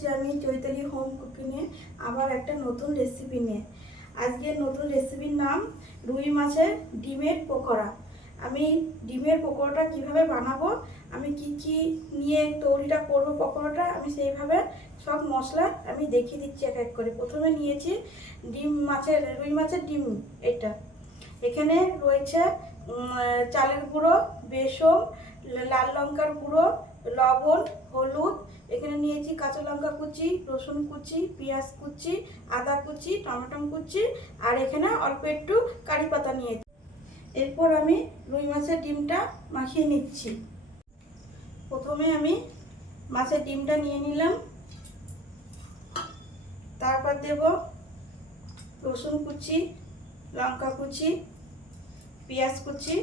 এসেছি আমি চৈতালি হোম কুকিংয়ে আবার একটা নতুন রেসিপি নিয়ে। আজকের নতুন রেসিপির নাম রুই মাছের ডিমের পকোড়া। আমি ডিমের পকোড়াটা কিভাবে বানাবো, আমি কি নিয়ে তৈরিটা করবো পকোড়াটা, আমি সেইভাবে সব মশলা আমি দেখিয়ে দিচ্ছি এক এক করে। প্রথমে নিয়েছি রুই মাছের ডিম। এখানে রয়েছে চালের গুঁড়ো, বেসন, লাল লঙ্কার গুঁড়ো, লবণ, হলুদ। এখানে নিয়েছি কাঁচা লঙ্কা কুচি, রসুন কুচি, পেঁয়াজ কুচি, আদা কুচি, টমেটো কুচি, আর এখানে অল্প একটু কারি পাতা নিয়েছি। এরপর আমি রুই মাছের ডিমটা মাখিয়ে নিচ্ছি। প্রথমে আমি মাছের ডিমটা নিয়ে নিলাম, তারপর দেব রসুন কুচি, লঙ্কা কুচি, পেঁয়াজ কুচি,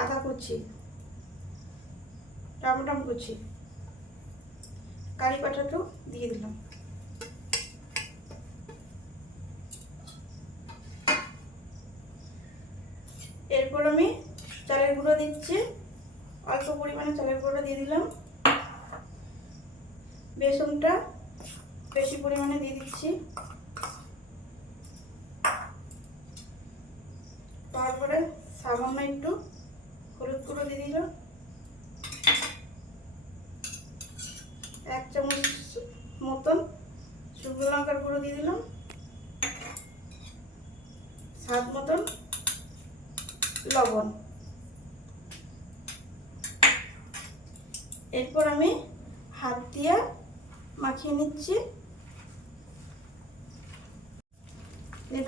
আদা কুচি, টমেটো কুচি, কারি পাতাটাও দিয়ে দিলাম। এরপর আমি চালের গুঁড়ো দিচ্ছি, অল্প পরিমাণে চালের গুঁড়ো দিয়ে দিলাম। বেসনটা বেশি পরিমাণে দিয়ে দিচ্ছি। তারপরে সামান্য একটু হলুদ গুঁড়ো দিয়ে দিলাম, 1 চামচ মতন শুকনো লঙ্কার গুঁড়ো দিয়ে দিলাম, স্বাদ মতন লবণ। এরপর আমি হাত দিয়ে মাখিয়ে নিচ্ছি।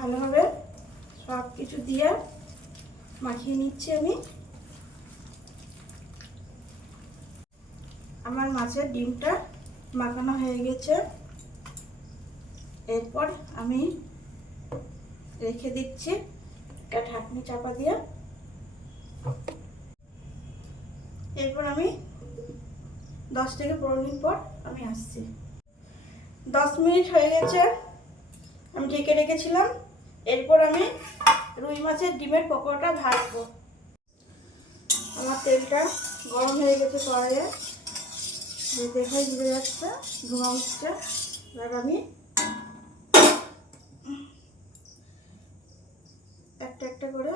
ভালোভাবে সব কিছু দিয়ে মাখিয়ে নিচ্ছি আমি। আমার মাছের ডিমটা মাখানো হয়ে গেছে। এরপর আমি রেখে দিচ্ছি একটা ঢাকনি চাপা দিয়ে। এরপর আমি 10 থেকে 15 মিনিট পর আমি আসছি। 10 মিনিট হয়ে গেছে, আমি ঢেকে রেখেছিলাম। এরপর আমি রুই মাছের ডিমের পকোড়াটা ভাজবো। আমার তেলটা গরম হয়ে গেছে কড়াইয়ে, দেখাই ঘুরে যাচ্ছে, ধোঁয়া উঠছে। এবার আমি একটা একটা করে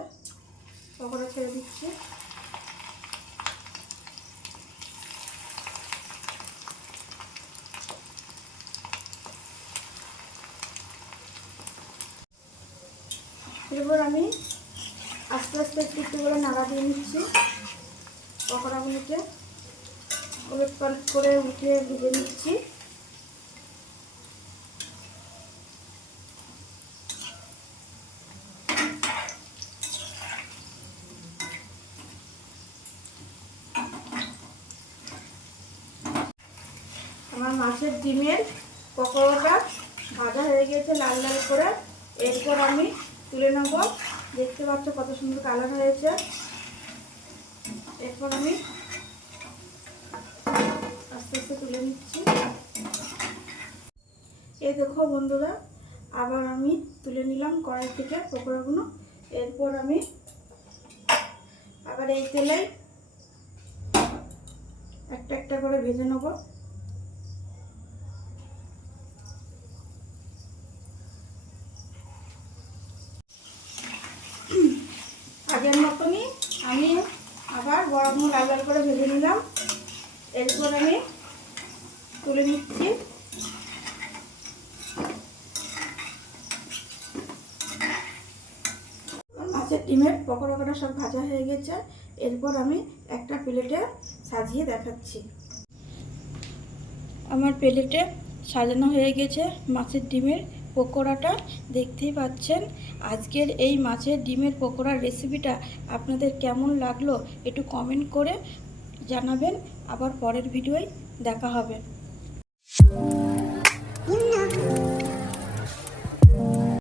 পকোড়া ছেড়ে দিচ্ছি। এরপর আমি আস্তে আস্তে একটু একটু করে নাড়া দিয়ে নিচ্ছি। পকোড়াগুলোকে উলট পালট করে উঠিয়ে ভেজে নিচ্ছি। আমার মাছের ডিমের পকোড়াটা ভাজা হয়ে গেছে লাল লাল করে। এরপর আমি তুলে নেব। দেখতে পাচ্ছ কত সুন্দর কালার হয়েছে। এরপর আমি আস্তে আস্তে তুলে নিচ্ছি। এই দেখো বন্ধুরা, আবার আমি তুলে নিলাম কড়াই থেকে পকোড়াগুলো। এরপর আমি আবার এই তেলে একটা একটা করে ভেজে নেব। আগের মতনই আমি আবার বড়গুলো লাল লাল করে ভেজে নিলাম। এরপর আমি তুলে নিচ্ছি। মাছের ডিমের পকোড়া সব ভাজা হয়ে গেছে। এরপর আমি একটা প্লেটে সাজিয়ে দেখাচ্ছি। আমার প্লেটে সাজানো হয়ে গেছে মাছের ডিমের পকোড়াটা, দেখতেই পাচ্ছেন। আজকের এই মাছের ডিমের পকোড়ার রেসিপিটা আপনাদের কেমন লাগলো একটু কমেন্ট করে জানাবেন। আবার পরের ভিডিওয় দেখা হবে।